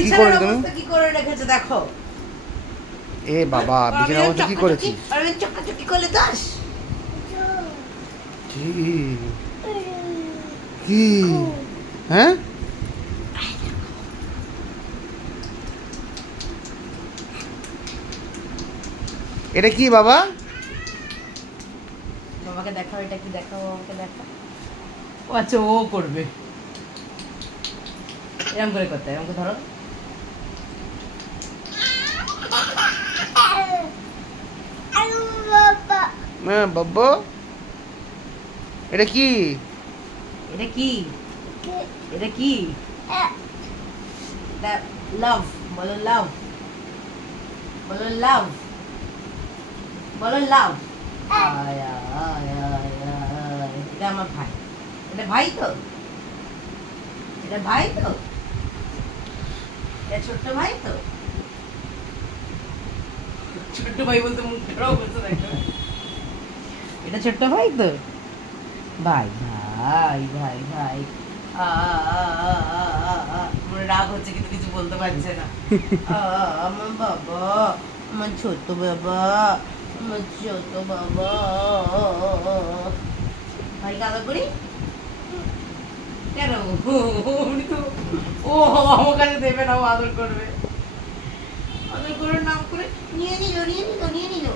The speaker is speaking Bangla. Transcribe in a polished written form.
বিছানার তুমি? অবস্থা কি করে রেখেছে দেখো। এ বাবা, বিছানার মধ্যে কি করেছিস? আরে চকচকি করলে দাস। কি কি হ্যাঁ? এটা কি বাবা? বাবাকে দেখাও, এটা কি দেখাও, বাবাকে দেখাও। ও আচ্ছা, ও করবে এরকম করে করতে, এরকম করে ধরো। হ্যাঁ বাবা, এটা কি? এটা কি? এটা কি? লাভ বলো, লাভ বলো, লাভ বলো, লাভ। এটা আমার ভাই, এটা ভাই তো, এটা ভাই তো, এটা ছোট্ট ভাই তো। ছোট্ট ভাই বলতে মুখ খারাপ বলতে দেখো। এটা ছোট্ট ভাই তো, ভাই ভাই ভাই ভাই। আমার রাগ হচ্ছে কিন্তু কিছু বলতে পারছে না। আমার বাবা, আমার ছোট বাবা, আমার ছোট বাবা। ভাই আদর করি কেন? উনি তো ও আমার কাছে দেবে না, ও আদর করবে। আদর করে নাম করে নিয়ে নিল, নিয়ে নিল, নিয়ে নিল।